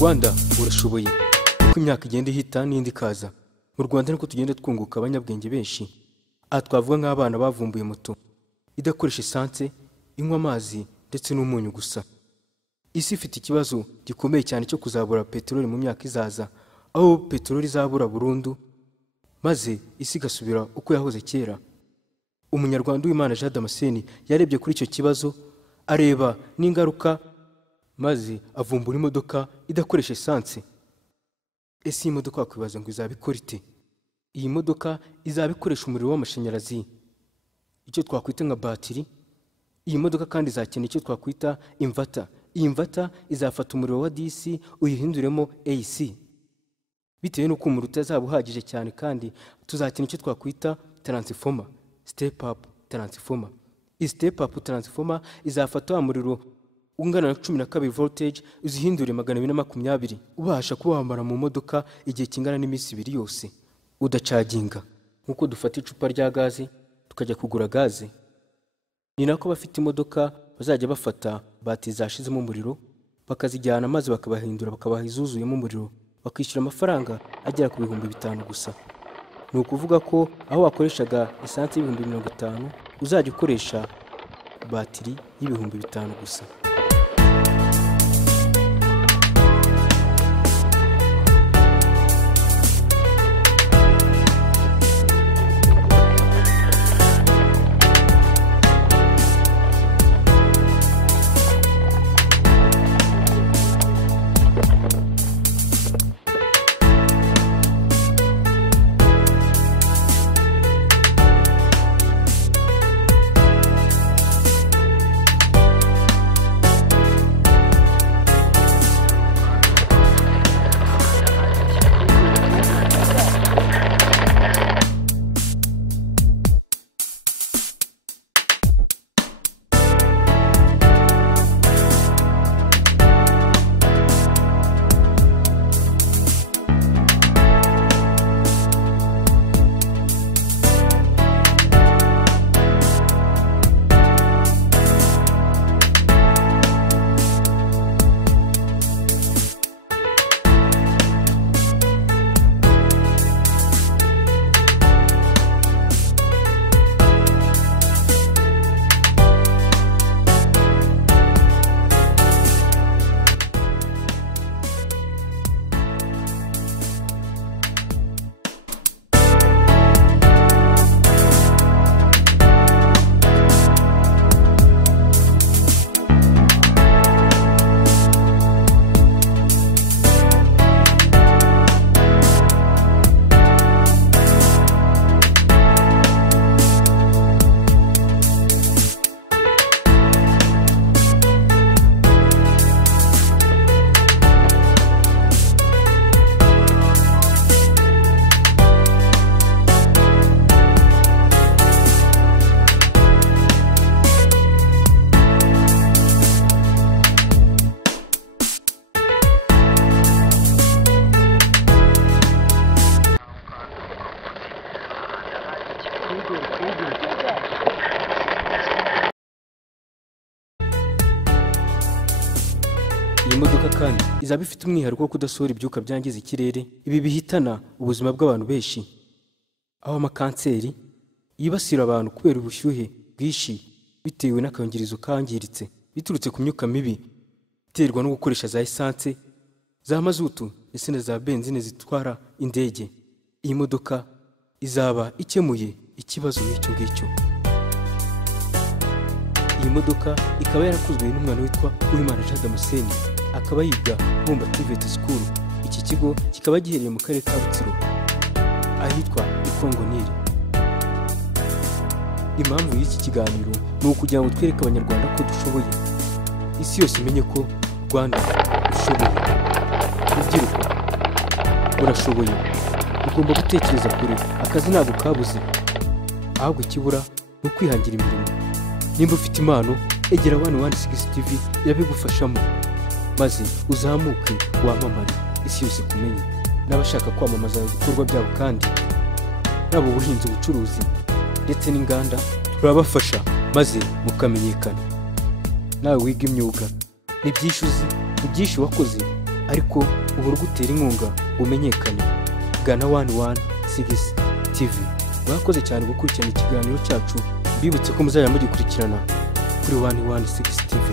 Rwanda urashoboye uko imyaka igenda ihita n'indi kaza. Mu Rwanda niko tugenda twunguka abanyabwenge benshi. Aha twavuga nk'abana bavumbuye moto idakoresha esanse, inywa amazi ndetse n'umunyu gusa. Isi ifite ikibazo gikomeye cyane cyo kuzabura peteroli mu myaka izaza, aho peteroli izabura burundu maze isi gasubira uko yahoze kera. Umunyarwanda w'Imana Jean Damascene yarebye kuri icyo kibazo, areba n'ingaruka maze avumbura imodoka idakoresha esanse. Ese iyi modoka wakwibaza ngo izabikora ite? Iyi modoka izabikoresha umuriro w'amashanyarazi, icyo twakwita nka batiri. Iyi modoka kandi izakenera icyo twakwita inverter. Iyi inverter izafata umuriro wa DC uyihinduremo AC. Bitewe n'uko umuriro utazaba uhagije cyane, kandi tuzakenera icyo twakwita transformer, step up transformer. Iyi step up transformer izafata wa muriro ungana na 12 voltage uzihindure 220, ubasha kuba wambara mu modoka igihe kingana n'iminsi 2 yose udacaginga. Nkuko dufata icupa rya gaze tukajya kugura gaze, ni nako bafite imodoka bazajya bafata batiri zashizemo umuriro bakazijyana maze bakabahindura bakabaha izuzuyemo umuriro, bakishyura amafaranga agera ku 5,000 gusa. Ni ukuvuga ko aho wakoreshaga esanse y'50,000 uzajya ukoresha batiri y'5,000 gusa. Iyi modoka kandi izaba ifite umwihariko wo kudasohora ibyuka byangiza ikirere, ibi bihitana ubuzima bw'abantu benshi, aho amakanseri yibasira abantu kubera ubushyuhe bwinshi bitewe n'akayungirizo kangiritse biturutse ku myuka mibi iterwa no gukoresha za esanse, za mazutu ndetse na za benzine zitwara indege. Iyi modoka izaba ikemuye ikibazo n'icyo ngicyo. Iyi modoka ikaba yarakozwe n'umwana witwa Uwimana Jean Damascene, akaba yiga BUMBA TVET school. Iki kigo kikaba giherereye mu karere ka Rutsiro ahitwa Ikongoniri. Impamvu y'iki kiganiro ni ukugira ngo twereke abanyarwanda ko dushoboye, isi yose imenye ko Rwanda dushoboye. Urubyiruko urashoboye, ugomba gutekereza kure, akazi ntabwo kabuze, ahubwo ikibura ni ukwihangira imirimo. Nimba ufite impano, egera 116 TV irabigufashamo, maze uzamuke wamamare, isi yose kumenye. N'abashaka kwamamaza ibikorwa byabo kandi nabo ubuhinzi, ubucuruzi ndetse n'inganda turabafasha maze mukamenyekana. Nawe wiga imyuga, ni byinshi uzi, ni byinshi wakoze, ariko ubu rugutera inkunga bumenyekane. Gana 116 TV. Mwakoze cyane gukurikirana ikiganiro cyacu, bibutse ko muzajya mugikurikirana kuri 116 TV.